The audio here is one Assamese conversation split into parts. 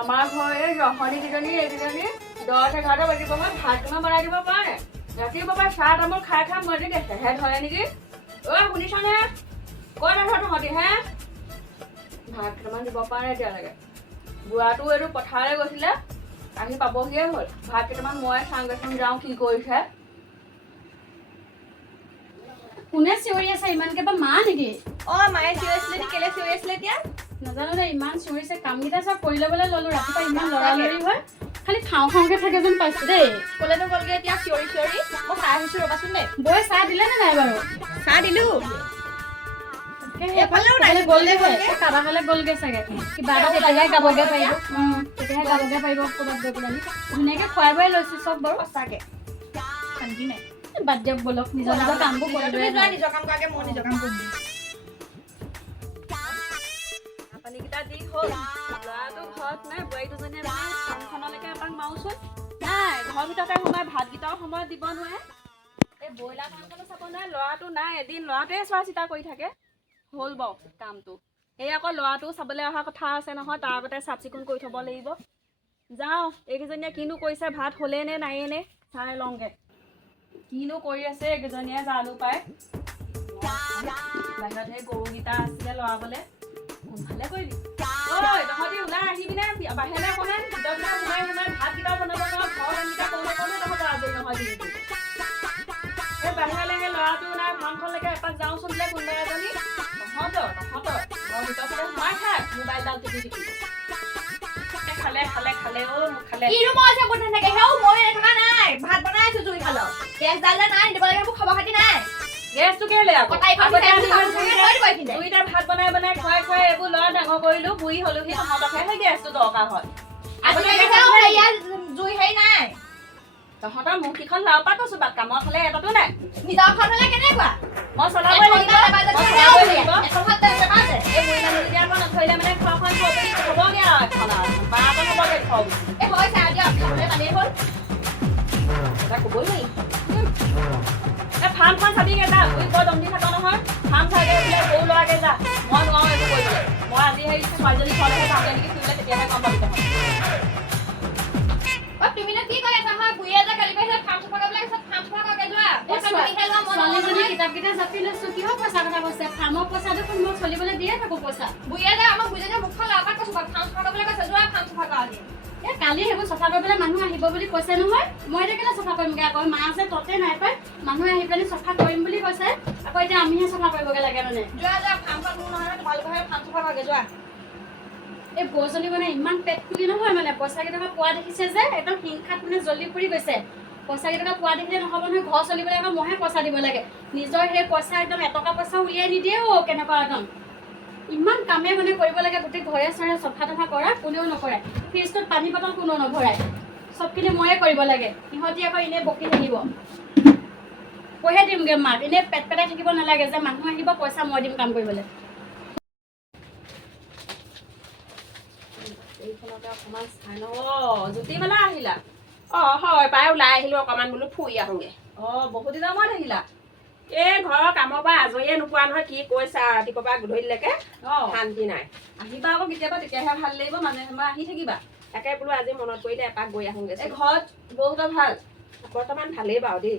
আমাৰ ঘৰৰ ৰহণীকেইজনী এইকেইজনী 10-11 বাজিব মই ভাত কিমান বনাই দিব পৰা নাই ৰাতিপুৱা চাহ তামোল খাই মৰি গৈছে হে ধৰে নেকি শুনিছনে ক'ত আছ তহঁতি হে ভাত কেইটামান দিব পৰা নাই এতিয়ালৈকে বুঢ়াটো এইটো পথাৰলৈ গৈছিলে আহি পাবহিয়ে হ'ল ভাত কেইটামান মই চাংগেচোন যাওঁ কি কৰিছে কোনে চিঞৰি আছে ইমানকে বা মা নেকি মায়ে চিঞৰি আছিলে নি কেলে চিঞৰি আছিলে এতিয়া নাজানো দে ইমান চিঞৰিছে কামকেইটা চব কৰি ল'বলৈ ল'লো ৰাতিপুৱা ইমান লৰালৰি হয় খালি খাওঁ খাওঁকে থাকে যেন পাইছো দেই কলেতো গ'লগে এতিয়া চিঞৰি চিঞৰি মই চাই আহিছো ৰবাচোন দেই বৌয়ে চাহ দিলে নে নাই বাৰু চাহ দিলো এফালেও নাই গ'লগে কাৰোবালৈ গ'লগে চাগে কিবা এটা তেতিয়াহে গাবগে পাৰিব তেতিয়াহে গাবগে পাৰিব ক'ৰবাত গৈ পেলাই ধুনীয়াকে খুৱাই বোৱাই লৈছো চব বাৰু সঁচাকে শান্তি নাই বাদ দিয়ক বলক নিজৰ নিজৰ কামবোৰ কৰি লৈ নিজৰ কাম কৰাগে মই নিজৰ কাম কৰিম পানীকেইটা দি হ'ল ল'ৰাটো ঘৰত নাই বোৱাৰী দুজনীয়ে নাই ফাৰ্মখনলৈকে এপাক মাৰোচোন নাই ঘৰৰ ভিতৰতে সোমাই ভাতকেইটাও সময়ত দিব নোৱাৰে এই ব্ৰইলাৰ ফাৰ্মখনো চাব নোৱাৰে ল'ৰাটো নাই এদিন ল'ৰাটোৱে চোৱা চিতা কৰি থাকে হ'ল বাৰু কামটো এই আকৌ ল'ৰাটো চাবলৈ অহা কথা আছে নহয় তাৰ আগতে চাফ চিকুণ কৰি থ'ব লাগিব যাওঁ এইকেইজনীয়ে কিনো কৰিছে ভাত হ'লে নে নাইয়ে নে চাই লওঁগে কিনো কৰি আছে এইকেইজনীয়ে জানো পায় বাহিৰত সেই গৰুকেইটা আছিলে লৰাবলে ভালে কৰিবি ঐ তহঁতি ওলাই আহিবি নে বাহিৰলৈ অকণমান ভিতৰত সোমাই ভাতকেইটাও বনাব নোৱাৰো ঘৰ কামকেইটা কৰোঁ তহঁতৰ আজৰি নহয় দিনটো এই বাহিৰলৈ সেই ল'ৰাটো নাই ফাৰ্মখনলৈকে এপাক যাওঁচোন বোলে কোনোবা এজনী তহঁতৰ ঘৰৰ ভিতৰত সোমাই থাক মোবাইলডাল টিপি খালে কি ৰুম আছে কোন থাকে হেও মই থকা নাই ভাত বনাই আছো জুই খালো গেছ ডাল নাই দিব লাগে মোক খবৰ খাতি নাই গেছটো কেলে আকৌ দুইটা ভাত বনাই খুৱাই এইবোৰ ল'ৰা ডাঙৰ কৰিলো বুঢ়ী হলোহি তহঁতকহে গেছটো দৰকাৰ হয় জুই হেৰি নাই তহঁতৰ মুখকেইখন লাও পা কৈছো বা কামৰ ফালে এটাতো নাই নিজৰ খন হলে কেনেকুৱা মই চলাবই লাগিব এই বুঢ়ী মানুহকেইটা আকৌ নথৰিলে মানে খোৱাখন হ'বগে আৰু এখন আৰু বাৰটা হ'বগে খোৱা এই হয় চাই দিয়ক খাবলৈ পালেই হ'ল এটা ক'বই নোৱাৰি ফাৰ্মখন চাবিগে যা বুঢ়ী বৰ দমদি থাক নহয় ফাৰ্ম চাগে বোলে গৰু ল'ৰাকে যা মই নোৱাৰো এইটো কৰিবলৈ মই আজি সেই ছোৱালীজনী ঘৰলৈকে যাওঁগে নেকি ফুৰিলে তেতিয়াহে গম পাবি তহঁত তুমিনো কি কৰি আছা হয় বুঢ়ীয়ে যে কালি পাইছে ফাৰ্ম চাফা কৰিবলৈ চব ফাৰ্ম চাফা কৰাকে যোৱা ছোৱালীজনী কিতাপকেইটা জাপি লৈছো কিহৰ পইচা কথা কৈছে ফাৰ্মৰ পইচা দেখোন মই চলিবলৈ দিয়ে থাকো পইচা বুঢ়ীয়ে যে আমাৰ বুঢ়ীজনীয়ে মুখখন লাও পাত কৈছো ফাৰ্ম চাফা কৰিবলৈ কৈছে যোৱা ফাৰ্ম চাফা কৰা কালি সেইবোৰ চফা কৰিবলৈ মানুহ আহিব বুলি কৈছে নহয় মই এতিয়া কেলে চফা কৰিমগে আকৌ মা যে ততে নাই পাই মানুহে আহি পেলাই চফা কৰিম বুলি কৈছে আকৌ এতিয়া আমিহে চফা কৰিবগে লাগে মানে যোৱা ফাৰ্মখন মোৰ নহয় তোমালোকেহে ফাৰ্ম চাফা কৰাগে যোৱা এই বৌজনী মানে ইমান পেট ফুলি নহয় মানে পইচা কেইটকা পোৱা দেখিছে যে একদম হিংসাত মানে জ্বলি ফুৰি গৈছে পইচা কেইটকা পোৱা দেখিলে নহ'ব নহয় ঘৰ চলিবলৈ আকৌ মইহে পইচা দিব লাগে নিজৰ সেই পইচা একদম এটকা পইচা উলিয়াই নিদিয়ে কেনেকুৱা একদম ইমান কামে মানে কৰিব লাগে গোটেই ঘৰে চৰে চফা তফা কৰা কোনেও নকৰে ফ্ৰিজটোত পানী বটল কোনেও নভৰাই চবখিনি ময়ে কৰিব লাগে সিহঁতি আকৌ এনেই বকি থাকিব কৈহে দিমগে মাক এনেই পেট পেটাই থাকিব নালাগে যে মানুহ আহিব পইচা মই দিম কাম কৰিবলৈ এইখনতে অকণমান চাই লওঁ জ্যোতি মেলা আহিলা হয় পাই ওলাই আহিলো অকণমান বোলো ফুৰি আহোগে বহুত দিনৰ মূৰত আহিলা এই ঘৰৰ কামৰ পৰা আজৰিয়ে নোপোৱা নহয় কি কৈছা ৰাতিপুৱাৰ পৰা গধূলিলৈকে শান্তি নাই আহিবা আকৌ কেতিয়াবা তেতিয়াহে ভাল লাগিব মানুহে সময় আহি থাকিবা তাকে বোলো আজি মনত পৰিলে এপাক গৈ আহোগে এই ঘৰত বহুতৰ ভাল বৰ্তমান ভালেই বাৰু দেই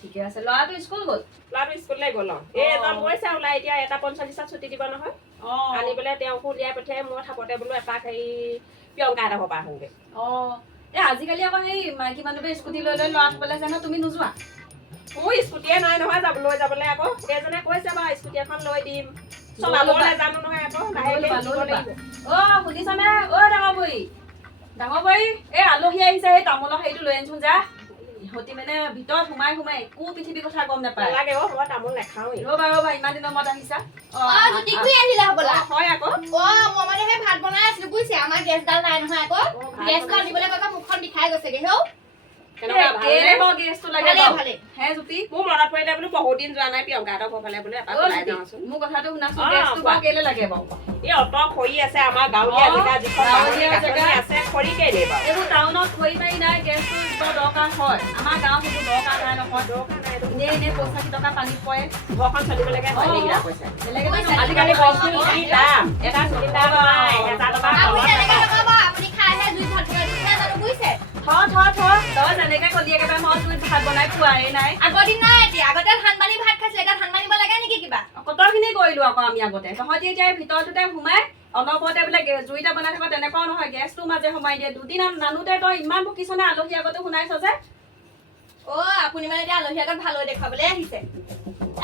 ঠিকে আছে ল'ৰাটো স্কুল গ'ল ল'ৰাটো স্কুললৈ গ'ল এই এজন গৈছে ওলাই এতিয়া 1:45 ছুটি দিব নহয় আনি পেলাই তেওঁকো উলিয়াই পঠিয়াই মই থাকোঁতে বোলো এপাক হেৰি প্ৰিয়ংকাহঁতৰ ঘৰৰ পৰা আহোগে এই আজিকালি আকৌ সেই মাইকী মানুহবোৰে স্কুটি লৈ ল'ৰা থ'বলৈ যায় ন তুমি নোযোৱা মোৰ স্কুটিয়ে নাই নহয় যাবলৈ আকৌ এইজনে কৈছে বাৰু স্কুটি এখন লৈ দিম চলাবলৈ জানো নহয় আকৌ শুনিছানে ডাঙৰ বৈ এই আলহী আহিছে সেই তামোলৰ হেৰিটো লৈ আনিছোন যা ইহঁতি মানে ভিতৰত সোমাই একো পৃথিৱীৰ কথা গম নাপায় লাগে মই তামোল নাখাওঁৱেই ৰ'বা ইমান দিনৰ মূৰত আহিছা হয় আকৌ মই মানে সেই ভাত বনাই আছিলো বুজিছে আমাৰ গেছডাল নাই নহয় আকৌ গেছটো আনিবলৈ গ'লে মুখখন বিষাই গৈছেগে হেও গেছটো লাগে হে জ্যোতি মোৰ মনত পৰিলে বোলো বহুত দিন যোৱা নাই প্ৰিয়ংকাহঁতৰ ঘৰ ফালে বোলো এপাক ওলাই যাওঁচোন মোৰ কথাটো শুনাচোন গেছটো বাৰু কেলে লাগে বাৰু এই অত খৰি আছে আমাৰ গাঁৱলীয়া জেগা আছে খৰি কেলে বাৰু এইবোৰ টাউনত খৰি মাৰি নাই গেছটো বৰ দৰকাৰ হয় আমাৰ গাঁৱত সেইটো দৰকাৰ নাই নহয় এনেই পইচা কেইটকা পানীত পৰে ঘৰখন চলিবলৈকে হয় সেইকেইটা পইচা বেলেগে আজিকালি বস্তু কি দাম এটা চিলিণ্ডাৰ নাই 1000 টকা তই যেনেকে কলি একেবাৰে মই জুইত ভাত বনাই খোৱাই নাই আগৰ দিন নাই এতিয়া আগতে ধান বানি ভাত খাইছিলে এতিয়া ধান বানিব লাগে নেকি কিবা কতৰখিনি কৰিলো আকৌ আমি আগতে তহঁতি এতিয়া ভিতৰটোতে সোমাই অনবৰতে বোলে জুইতে বনাই থকা তেনেকুৱাও নহয় গেছটো মাজে সোমাই দিয়ে দুদিন নানোতে তই ইমান বকিছনে আলহী আগতে শুনাইছ যে আপুনি মানে এতিয়া আলহী আগত ভাল হৈ দেখুৱাবলৈ আহিছে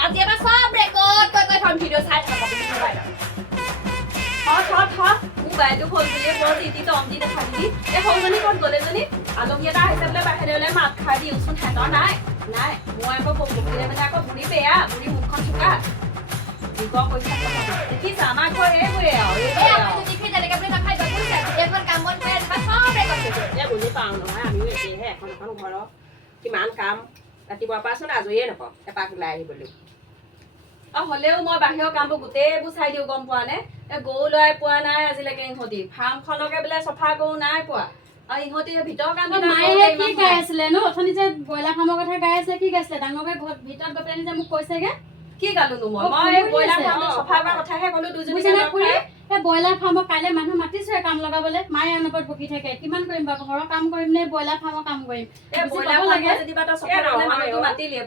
আজি এবাৰ চব ৰেকৰ্ড কৈ থম ভিডিঅ' চাই থাকক আপুনি মোবাইলত মোবাইলটো হ'ল বুলিয়ে বৰ ইটি দম দি নাথাকিবি এই সৰুজনী ক'ত গ'ল এজনী আলহী এটা আহিছে বোলে বাহিৰলৈ মাত খাই দিওঁচোন সিহঁতৰ নাই নাই মই আকৌ বকিলে মানে আকৌ বুঢ়ী বেয়া বুঢ়ী মুখখন চোকা দিগৰ পইচা দেখিছা আমাৰ ঘৰ এইবোৰে বুজি পাওঁ নহয় আমিও একেহে এখন এখন ঘৰৰ কিমান কাম ৰাতিপুৱাৰ পৰাচোন আজৰিয়ে নাপাওঁ এপাক ওলাই আহিবলৈ হ'লেও মই বাহিৰৰ কামবোৰ গোটেইবোৰ চাই দিওঁ গম পোৱা নে গৰু লৰাই পোৱা নাই আজিলৈকে ইহঁতি ফাৰ্মখনকে বোলে চফা কৰো নাই পোৱা আৰু ইহঁতি ভিতৰৰ কাম মায়ে কি গাই আছিলে ন অথনি যে ব্ৰইলাৰ ফাৰ্মৰ কথা গাই আছিলে কি গাইছিলে ডাঙৰকে ঘৰত ভিতৰত গৈ পেলাই যে মোক কৈছেগে কি গালো মই ব্ৰইলাৰ ফাৰ্মটো চফা কৰা কথাহে ক'লো দুজনী এই ব্ৰইলাৰ ফাৰ্মক কাইলৈ মানুহ মাতিছে কাম লগাবলে মায়ে অনবৰত বকি থাকে কিমান কৰিম বাৰু ঘৰৰ কাম কৰিম নে ব্ৰইলাৰ ফাৰ্মৰ কাম কৰিম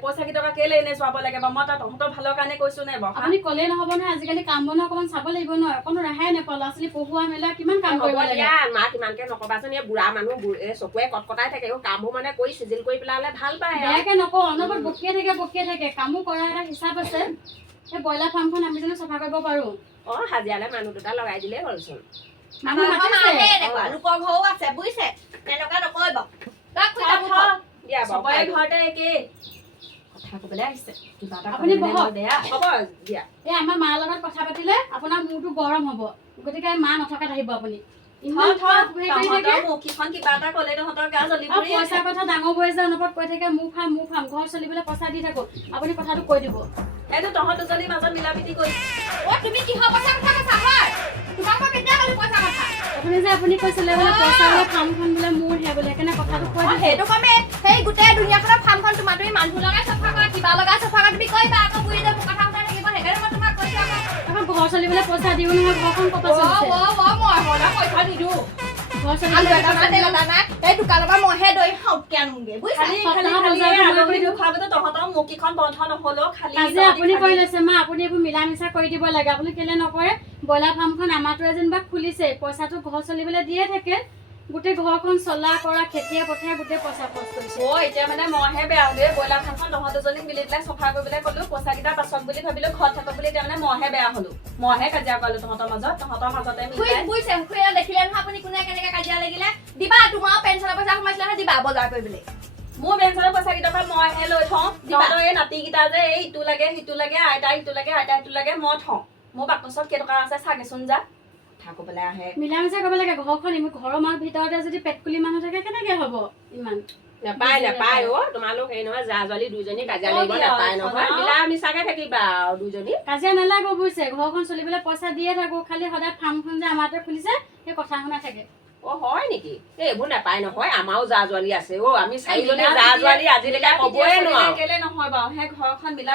পইচা কেইটকা কেলে এনে চোৱাব লাগে বা মই তহঁতৰ ভালৰ কাৰণে কৈছো নে বাৰু আপুনি ক'লে নহ'ব নহয় আজিকালি কাম বনোৱা অকণমান চাব লাগিব ন অকণো ৰেহাই নাপাওঁ ল'ৰা ছোৱালী পঢ়োৱা মেলা কিমান কাম কৰিব লাগে মাক ইমানকে নকবাচোন এই বুঢ়া মানুহ চকুৱে কটকটাই থাকে কামবোৰ মানে কৰি চিজিল কৰি পেলালে ভাল পায় বেয়াকে নকওঁ অনবৰত বকিয়ে থাকে কামো কৰা এটা হিচাপ আছে সেই ব্ৰইলাৰ ফাৰ্মখন আমি জানো চফা কৰিব পাৰো হাজিৰালে মানুহ দুটা লগাই দিলেই হ'লচোন লোকৰ ঘৰো আছে বুজিছে তেনেকুৱা নকৰিব চবৰে ঘৰতে একেই কথা ক'বলৈ আহিছে কিবা এটা আপুনি বহক বেয়া হ'ব দিয়া এই আমাৰ মাৰ লগত কথা পাতিলে আপোনাৰ মূৰটো গৰম হ'ব গতিকে মা নথকাত আহিব আপুনি পইচাৰ কথা ডাঙৰ বৈ যে অনবৰত কৈ থাকে মোৰ খাম ঘৰ চলিবলৈ পইচা দি থাকো আপুনি কথাটো কৈ দিব এইটো তহঁত দুজনীৰ মাজত মিলা প্ৰীতি কৰিছে তুমি কিহৰ পইচা কথা কৈছা হয় তোমাক মই কেতিয়া ক'লো পইচা কথা আপুনি যে আপুনি কৈছিলে বোলে পইচা বোলে ফাৰ্মখন বোলে মোৰ হে বোলে সেইকাৰণে কথাটো কৈ দিছে সেইটো কমে সেই গোটেই দুনিয়াখনৰ ফাৰ্মখন তোমাৰ তুমি মানুহ লগাই চফা কৰা কিবা লগাই চফা কৰা তুমি কৰিবা আকৌ বুঢ়ী যে কথা কথা থাকিব সেইকাৰণে মই তোমাক কৈছো আকৌ ঘৰ চলিবলৈ পইচা দিও নহয় ঘৰখন ক'ত চলিছে পইচা নিদিওঁ ঘৰ চলিবলৈ এই দোকানৰ পৰা মইহে দৈ খাওঁকে আনোগে তহঁতৰ মুখীখন বন্ধ নহ'লেও খালি আপুনি কৰি লৈছে মা আপুনি এইবোৰ মিলা মিছা কৰি দিব লাগে আপুনি কেলে নকৰে ব্ৰইলাৰ ফাৰ্মখন আমাৰটোৱে যেনিবা খুলিছে পইচাটো ঘৰ চলিবলৈ দিয়ে থাকে গোটেই ঘৰখন চলা কৰা খেতিয়ে পথাৰে গোটেই পইচা খৰচ কৰিছে এতিয়া মানে মইহে বেয়া হ'লো ব্ৰইলাৰ ফাৰ্মখন তহঁত দুজনীক মিলি পেলাই চফা কৰিবলৈ ক'লো পইচা কেইটা পাছত বুলি ভাবিলো ঘৰত থাকক বুলি এতিয়া মানে মইহে বেয়া হ'লো মইহে কাজিয়া কৰালো তহঁতৰ মাজতে দেখিলে নহয় আপুনি কোনে কেনেকে কাজিয়া লাগিলে দিবা তোমাৰ পেঞ্চনৰ পইচা সোমাইছিলে নহয় দিবা বজাৰ কৰিবলৈ মোৰ পেঞ্চনৰ পইচা কেইটকা মইহে লৈ থওঁ তহঁতৰ এই নাতিকেইটা যে এই ইটো লাগে সিটো লাগে আইতা ইটো লাগে মই থওঁ মোৰ বাকচত কেইটকা আছে চাগেচোন যা কথা ক'বলৈ আহে মিলা মিছা কৰিব লাগে ঘৰখন ঘৰৰ মাক ভিতৰতে যদি পেটকুলি মানুহ থাকে কেনেকে হ'ব ইমান নাপায় তোমালোক হেৰি নহয় জা ছোৱালী দুইজনী কাজিয়া লাগিব নাপায় নহয় মিলা মিছাকে থাকিবা আৰু দুইজনী কাজিয়া নালাগো বুজিছে ঘৰখন চলিবলৈ পইচা দিয়ে থাকো খালি সদায় ফাৰ্মখন যে আমাৰটোৱে খুলিছে সেই কথা শুনা থাকে হয় নেকি এইবোৰ নাপায় নহয় আমাৰো জা ছোৱালী আছে আমি চাৰিজনী জা ছোৱালী আজিলৈকে ক'বই নোৱাৰো কেলে নহয় বাৰু সেই ঘৰখন মিলা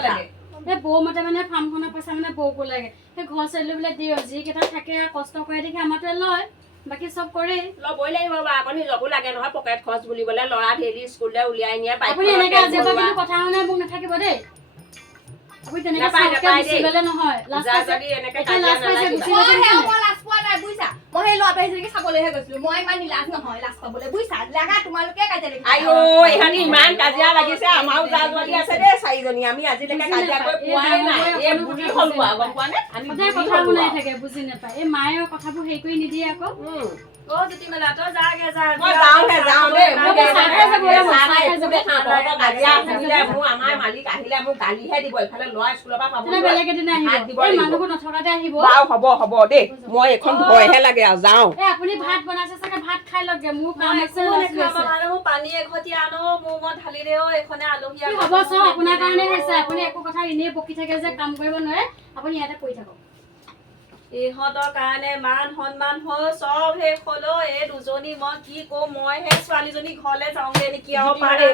লাগে সেই বৌ মতে মানে ফাৰ্মখনৰ পইচা মানে বৌকো লাগে সেই ঘৰ চলিবলৈ দিওঁ যিকেইটা থাকে কষ্ট কৰি দেখি আমাৰটোৱে লয় বাকী চব কৰে ল'বই লাগিব বা আকৌ নিজকো লাগে নহয় পকেট খৰচ বুলিবলে ল'ৰা ঢেলি স্কুললৈ উলিয়াই নিয়ে আপুনি এনেকে আজি কথা শুনে মোক নাথাকিব দেই আপুনি তেনেকে চাইলে নহয় লাষ্ট বুজিছা মই সেই ল'ৰাটো আহিছে চাবলৈহে গৈছিলো মই ইমান লাজ নহয় লাজ পাবলৈ বুজিছা লাগা তোমালোকে কাজিয়া লাগিছে ইহঁতি ইমান কাজিয়া লাগিছে আমাৰো জা ছোৱালী আছে দেই চাৰিজনী আমি আজিলৈকে কাজিয়া কৰি পোৱাই নাই এই বুঢ়ী হ'লো আৰু গম পোৱা নে আমি কথা শুনাই থাকে বুজি নাপায় এই মায়ে কথাবোৰ হেৰি কৰি নিদিয়ে আকৌ আমাৰ মালিক আহিলে মোক গালিহে দিব ইফালে ল'ৰা স্কুলৰ পৰা পাব বেলেগ এদিন আহিব মানুহবোৰ নথকাতে আহিব হ'ব দেই মই এখন ভয়হে লাগে আৰু যাওঁ আপুনি ভাত বনাইছে চাগে ভাত খাই লগে মোৰ কাম আছে পানী এঘটি আনো মোৰ মই ঢালি দেও এইখনে আলহী হ'ব চব আপোনাৰ কাৰণে হৈছে আপুনি একো কথা এনেই বকি থাকে যে কাম কৰিব নোৱাৰে আপুনি ইয়াতে পৰি থাকক ইহঁতৰ কাৰণে মান সন্মান হৈ চব শেষ হলো এই দুজনী মই কি কওঁ মই সেই ছোৱালীজনী ঘৰলৈ যাওঁগে নেকি আৰু পাৰে